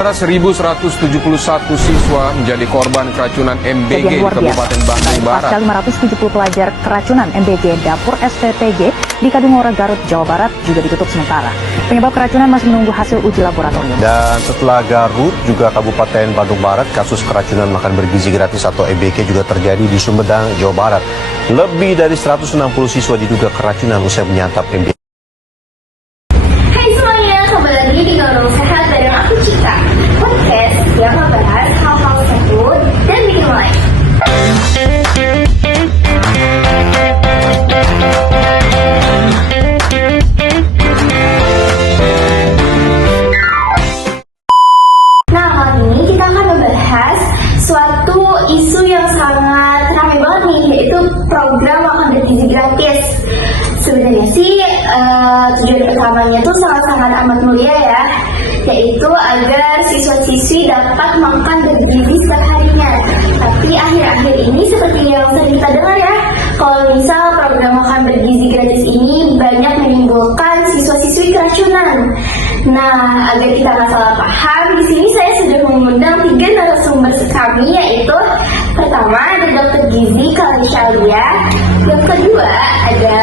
Sementara 1.171 siswa menjadi korban keracunan MBG di Kabupaten Bandung Barat. Pasca 570 pelajar keracunan MBG Dapur STTG di Kadungora, Garut, Jawa Barat juga ditutup sementara. Penyebab keracunan masih menunggu hasil uji laboratorium. Dan setelah Garut, juga Kabupaten Bandung Barat, kasus keracunan makan bergizi gratis atau MBG juga terjadi di Sumedang, Jawa Barat. Lebih dari 160 siswa diduga keracunan usai menyantap MBG. Hai semuanya, kembali lagi di Ngomong Sehat bareng aku Cika, podcast yang membahas hal-hal seru dan bikin live. Nah, kali ini kita akan membahas suatu isu yang sangat ramai banget nih, yaitu program makan bergizi gratis. Sebenarnya sih tujuan utamanya tuh sangat-sangat amat mulia ya, yaitu agar siswa-siswi dapat makan bergizi setiap harinya. Tapi akhir-akhir ini seperti yang sering kita dengar ya, kalau misal program makan bergizi gratis ini banyak menimbulkan siswa-siswi keracunan. Nah, agar kita nggak salah paham, di sini saya sudah mengundang 3 narasumber kami, yaitu pertama ada Dr. Gizi Kalishalia, yang kedua ada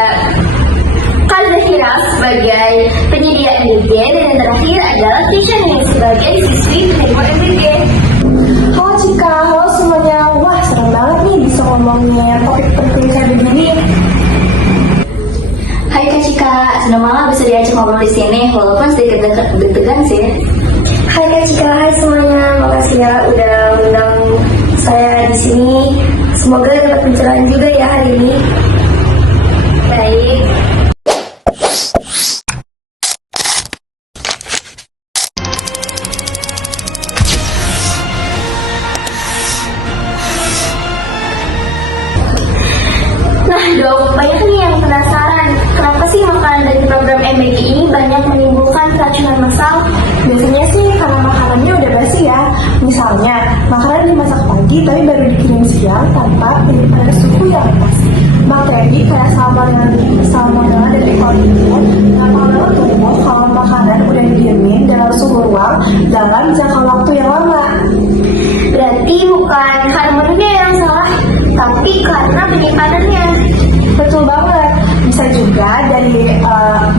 Kak Zahira sebagai penyedia MBG, dan yang terakhir adalah Tishani sebagai siswi penerima MBG. Halo Cika, halo semuanya. Wah, senang banget nih bisa ngomongin topik penting kayak begini. Hai Kak Cika, senang banget bisa diajak ngobrol di sini, walaupun sedikit deg-degan sih. Hai Kak Cika, hai semuanya. Makasih ya udah undang saya di sini. Semoga dapat pencerahan juga ya hari ini. Baik. Nah dok, banyak nih yang penasaran, kenapa sih makanan dari program MBG ini banyak menimbulkan keracunan massal? Biasanya sih karena makanannya udah basi ya. Misalnya, makanan dimasak pagi tapi baru dikirim siang tanpa penyimpanan suhu yang pas. Bakteri kayak salmonella dan E. coli itu lama-lama tumbuh kalau makanan udah didiemin dalam suhu ruang dalam jangka waktu yang lama. Berarti bukan karena menunya yang salah, tapi karena penyimpanannya. Betul banget. Bisa juga dari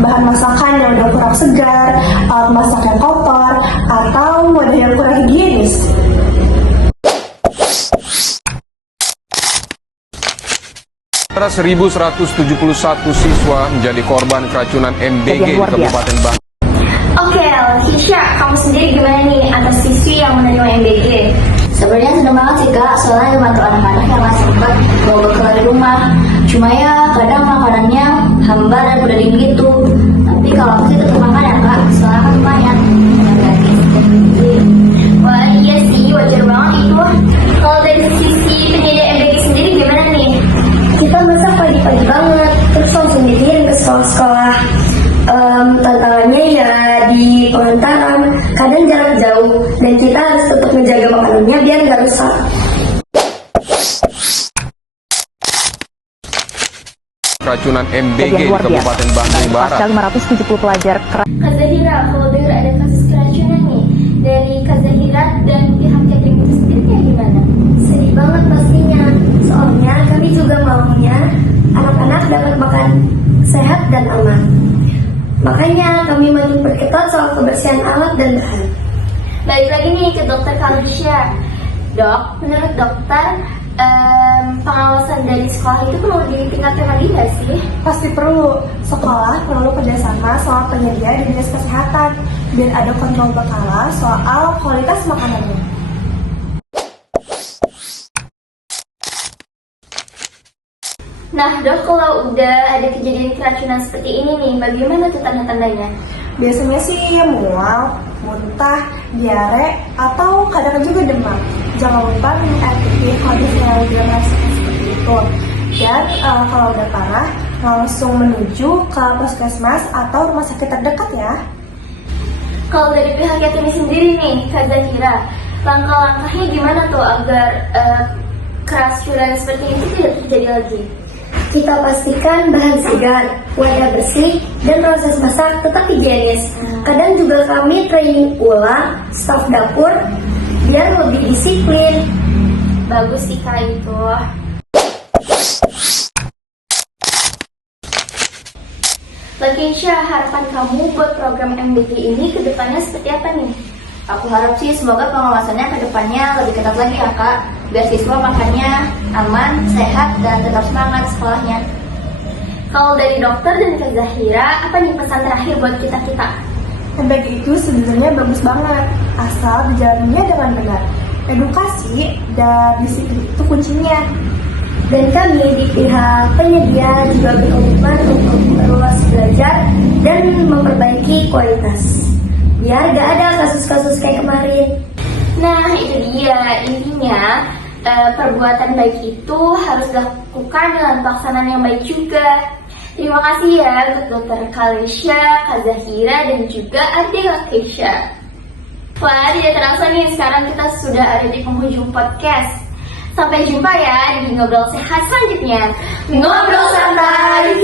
bahan masakan yang udah kurang segar, alat masak yang kotor, atau wadah yang kurang higienis. Sementara 1.171 siswa menjadi korban keracunan MBG di Kabupaten Bandung. Oke, Hisya, kamu sendiri gimana nih atas siswi yang menerima MBG? Sebenarnya senang banget sih Kak, soalnya membantu anak-anak yang nggak sempat bawa bekal dari rumah. Cuma ya kadang makanannya hambar dan udah dingin gitu. Tapi kalau aku sih tetap makan ya Kak, soalnya kan lumayan gratis. Wah iya sih, wajar banget itu. Kalau dari sisi penyedia MBG sendiri gimana nih? Kita masak pagi-pagi banget, terus langsung dikirim ke sekolah-sekolah. Tantangannya ya di pengantaran, kadang jarak jauh, dan kita harus tetap menjaga makanannya biar nggak rusak. Keracunan MBG di Kabupaten Bandung Barat. Pasca 570 pelajar Kak Zahira, kalau dengar ada kasus keracunan nih dari Kak Zahira dan pihak catering itu sendiri kayak gimana? Sedih banget pastinya, soalnya kami juga maunya anak-anak dapat makan sehat dan aman. Makanya kami memperketat soal kebersihan alat dan bahan. Balik lagi nih ke Dokter Kalisha. Dok, menurut dokter, pengawasan dari sekolah itu perlu ditingkatkan lagi nggak sih? Pasti perlu. Sekolah perlu kerjasama soal penyedia di dinas kesehatan dan ada kontrol berkala soal kualitas makanannya. Nah dok, kalau udah ada kejadian keracunan seperti ini nih, bagaimana tuh tanda-tandanya? Biasanya sih mual, muntah, diare, atau kadang juga demam. Jangan lupa minum air putih kalau misalnya udah merasakan seperti itu. Dan kalau udah parah, langsung menuju ke puskesmas atau rumah sakit terdekat ya. Kalau dari pihak catering sendiri nih, Kak Zahira, langkah-langkahnya gimana tuh agar keracunan seperti ini tidak terjadi lagi? Kita pastikan bahan segar, wadah bersih, dan proses masak tetap higienis. Kadang juga kami training ulang staf dapur biar lebih disiplin. Bagus sih Kak itu. Lakeisha, harapan kamu buat program MBG ini ke depannya seperti apa nih? Aku harap sih semoga pengawasannya ke depannya lebih ketat lagi ya Kak, biar siswa makannya aman, sehat, dan tetap semangat sekolahnya. Kalau dari dokter dan Kak Zahira, apa nih pesan terakhir buat kita-kita? MBG itu sebenarnya bagus banget, asal dijalaninya dengan benar. Edukasi dan disiplin itu kuncinya. Dan kami di pihak penyedia juga berkomitmen untuk memperluas belajar dan memperbaiki kualitas. Biar gak ada kasus-kasus kayak kemarin. Nah itu dia, intinya perbuatan baik itu harus dilakukan dengan pelaksanaan yang baik juga. Terima kasih ya untuk Dr. Kalisha, Kak Zahira, dan juga adik Lakeisha. Wah, tidak terasa nih sekarang kita sudah ada di penghujung podcast. Sampai jumpa ya di Ngobrol Sehat selanjutnya. Ngobrol santai.